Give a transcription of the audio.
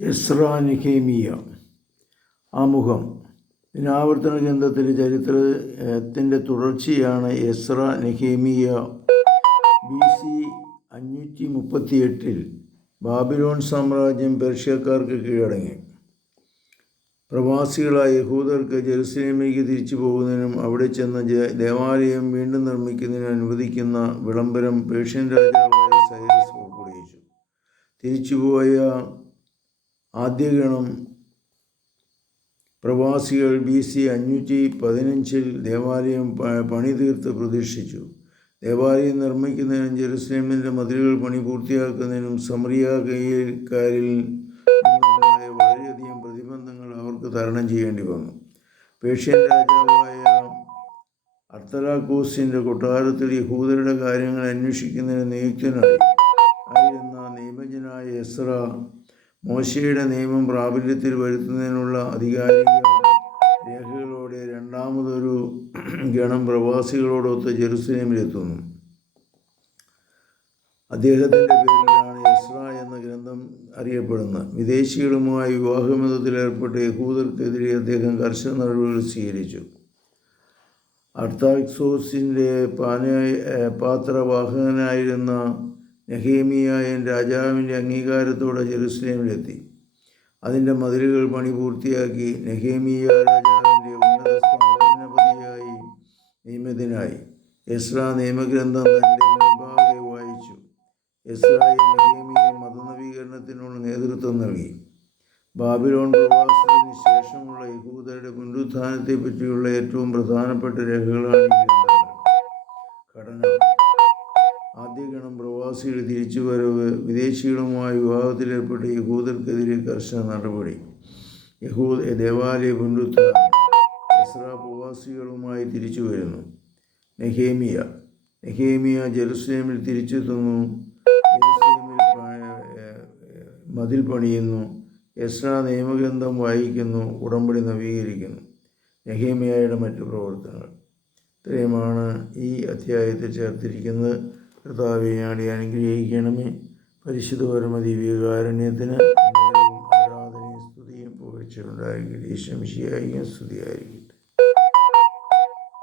എസ്ര നിഹേമിയ ആമുഖം. ദിനാവർത്തന ഗ്രന്ഥത്തിലെ ചരിത്രത്തിന്റെ തുടർച്ചയാണ് എസ്ര നെഹേമിയ ബി സി അഞ്ഞൂറ്റി മുപ്പത്തിയെട്ടിൽ ബാബിലോൺ സാമ്രാജ്യം പേർഷ്യക്കാർക്ക് കീഴടങ്ങി. പ്രവാസികളായ യഹൂദർക്ക് ജെറുസലേമിലേക്ക് തിരിച്ചു പോകുന്നതിനും അവിടെ ചെന്ന് ദേവാലയം വീണ്ടും നിർമ്മിക്കുന്നതിനും അനുവദിക്കുന്ന വിളംബരം പേർഷ്യൻ രാജാവായ സൈറസ് പുറപ്പെടുവിച്ചു. തിരിച്ചുപോയ ആദ്യഗണം പ്രവാസികൾ ബി സി അഞ്ഞൂറ്റി പതിനഞ്ചിൽ ദേവാലയം പ- പണി തീർത്ത് പ്രതീക്ഷിച്ചു. ദേവാലയം നിർമ്മിക്കുന്നതിനും ജെറുസലേമിന്റെ മതിലുകൾ പണി പൂർത്തിയാക്കുന്നതിനും സമറിയക്കാരിൽ നിന്നുണ്ടായ വളരെയധികം പ്രതിബന്ധങ്ങൾ അവർക്ക് തരണം ചെയ്യേണ്ടി വന്നു. പേർഷ്യൻ രാജാവായ അർത്തലാക്കോസിന്റെ കൊട്ടാരത്തിൽ യഹൂദരുടെ കാര്യങ്ങൾ അന്വേഷിക്കുന്നതിന് നിയുക്തനായി. ആയിരുന്ന നിയമജനായ എസ്ര മോശയുടെ നിയമം പ്രാബല്യത്തിൽ വരുത്തുന്നതിനുള്ള അധികാരിക രേഖകളോടെ രണ്ടാമതൊരു ഗണം പ്രവാസികളോടൊത്ത് ജെറുസലേമിലെത്തുന്നു. അദ്ദേഹത്തിന്റെ പേരിലാണ് എസ്ര എന്ന ഗ്രന്ഥം അറിയപ്പെടുന്നത്. വിദേശികളുമായി വിവാഹബന്ധത്തിലേർപ്പെട്ട് യഹൂദർക്കെതിരെ അദ്ദേഹം കർശന നടപടികൾ സ്വീകരിച്ചു. അർത്താക്സോസിന്റെ പാന പാത്രവാഹകനായിരുന്ന നെഹേമിയായൻ രാജാവിന്റെ അംഗീകാരത്തോടെ ജെറുസലേമിലെത്തി. അതിന്റെ മതിലുകൾ പണി പൂർത്തിയാക്കി നെഹേമിയ രാജാവിന്റെ ഉന്നത സ്ഥാപനപതിയായി നിയമിതനായി. എസ്ര നിയമഗ്രന്ഥം തന്റെ മുൻപാകെ വായിച്ചു. എസ്രായി നെഹേമിയ മതനവീകരണത്തിനുള്ള നേതൃത്വം നൽകി. ബാബിലോൺ പ്രവാസത്തിന് ശേഷമുള്ള യഹൂദരുടെ പുനരുത്ഥാനത്തെ പറ്റിയുള്ള ഏറ്റവും പ്രധാനപ്പെട്ട രേഖകളാണ് പ്രവാസിയുടെ തിരിച്ചുവരവ് വിദേശികളുമായി വിവാഹത്തിലേർപ്പെട്ട യഹൂദർക്കെതിരെ കർശന നടപടി. യഹൂദ ദേവാലയ പുനരുത്ഥാനം. എസ്ര പ്രവാസികളുമായി തിരിച്ചു വരുന്നു. നെഹേമിയ. നെഹേമിയ ജെറുസലേമിൽ തിരിച്ചെത്തുന്നു. ജെറുസലേമിൽ മതിൽ പണിയുന്നു. എസ്ര നിയമഗ്രന്ഥം വായിക്കുന്നു. ഉടമ്പടി നവീകരിക്കുന്നു. നെഹേമിയയുടെ മറ്റു പ്രവർത്തനങ്ങൾ. ഇത്രയുമാണ് ഈ അധ്യായത്തിൽ ചേർത്തിരിക്കുന്നത്. കർത്താവെ ആടി അനുഗ്രഹിക്കണമേ പരിശുദ്ധ പരമ ദിവ്യകാരുണ്യത്തിന് ആരാധനയും സ്തുതിയും പുകഴ്ചയുണ്ടായിരിക്കും ഈശ്വംശിയായിരിക്കും സ്തുതിയായിരിക്കും.